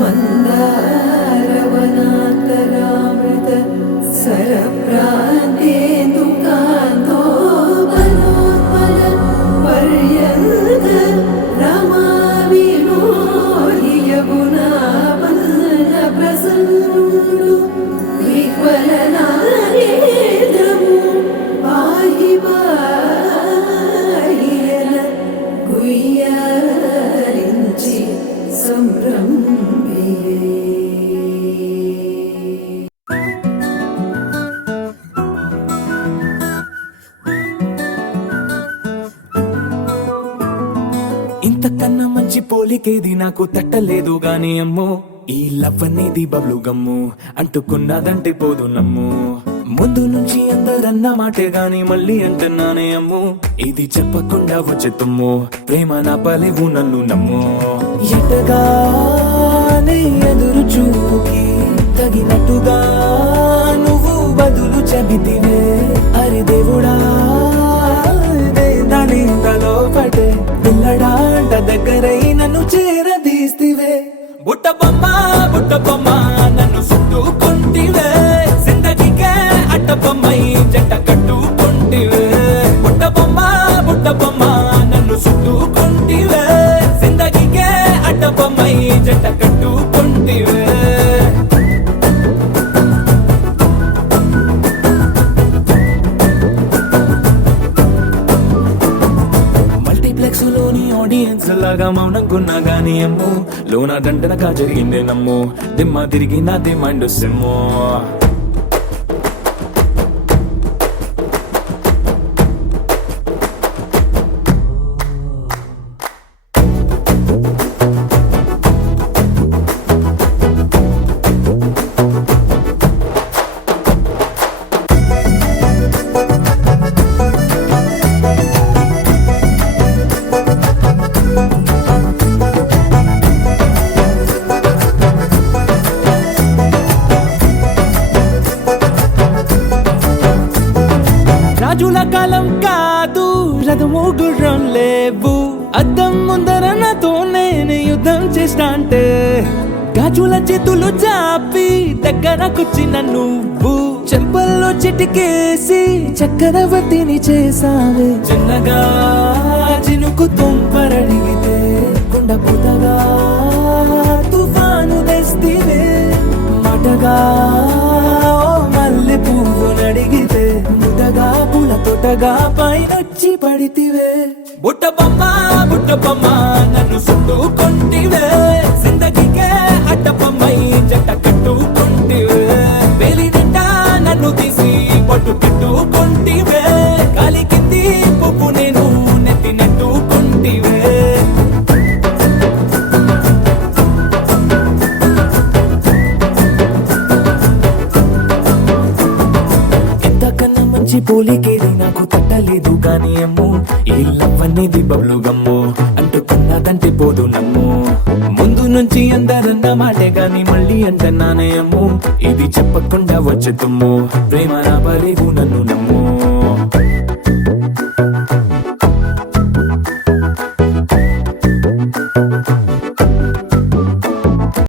మందారవనాంతరామృత సరప్రాంతేందుకాంతో బలోత్పల పర్యంత రమా వినోది యమునా వదన ప్రసన్నుడు విహ్వలనానేత్రము పాహి పాహియన గుయ్యారించి సంభ్రమియే. ఇంతకన్నా మంచి పోలికేది నాకు తట్టలేదు గాని అమ్మో, ఈ లవ్ అనేది బబ్లు గమ్ము అంటుకున్నదంటే పోదు నమ్ము. ముందు నుంచి అందరన్న మాటే గాని మళ్ళీ అంటున్నానే అమ్ము, ఇది చెప్పకుండా వచ్చే తుమ్ము ప్రేమ నా పలేవు నన్ను నమ్ము. ఎటగానే ఎదురు చూకి తగినట్టుగా నువ్వు బదులు చెబితివే. అరి దేవుడా దాని తలో పటే పిల్లడాంట దగ్గరై నన్ను చేరదీస్తివే. బుట్ట బొమ్మ నన్ను చుట్టుకుంటివే, జిందగీకే అట్ట బొమ్మై జంట కట్టుకుంటివే. బుట్ట బొమ్మ నన్ను చుట్టుకుంటివే, జిందగీకే అట్ట బొమ్మై జంట కట్టుకుంటివే. మల్టీప్లెక్స్ లోని ఆడియన్స్ లాగా మౌనంకున్నా గానీ అమ్ము, లోన దండనగా జరిగిందే నమ్ము, దిమ్మ తిరిగి నాది మైండ్ సిమ్ము. రాజుల కాలం కాదు, రథము గుర్రం లేవు, అద్దం ముందర నాతో నేను యుద్ధం చేస్తా అంటే గాజుల చేతులు చాపి దగ్గరకొచ్చిన నువ్వు చెంపల్లో చిటికేసి చక్రవర్తిని చేసావే. చిన్నగా చినుకు తుంపరడిగితే కొండ పుటగా తుఫాను తెస్తివే. మాటగా మల్లె పువ్వు నడిగితే ముదగా పూల తోటగా పైనొచ్చి పడితివే. బుట్ట బొమ్మ నన్ను చుట్టుకుంటివే, జిందగీకే అట్ట బొమ్మై జంట కట్టుకుంటివే. వేలి నిండా నన్ను తీసి పట్టు పెట్టుకుంటివే, గాలి కింది పువ్వు నేను నెత్తి నెట్టుకుంటివే. మంచి పోలికేది నాకు తట్టలేదు కానీ అమ్ము, ఈ లవ్ అనేది బబ్లు గమ్ము అంటుకున్నదంటే పోదు నమ్ము. ముందు నుంచి అందరన్న మాటే గాని మళ్ళీ అంటున్నానే అమ్ము, ఇది చెప్పకుండా వచ్చే తుమ్ము ప్రేమ నా పలేవు నన్ను నమ్ము.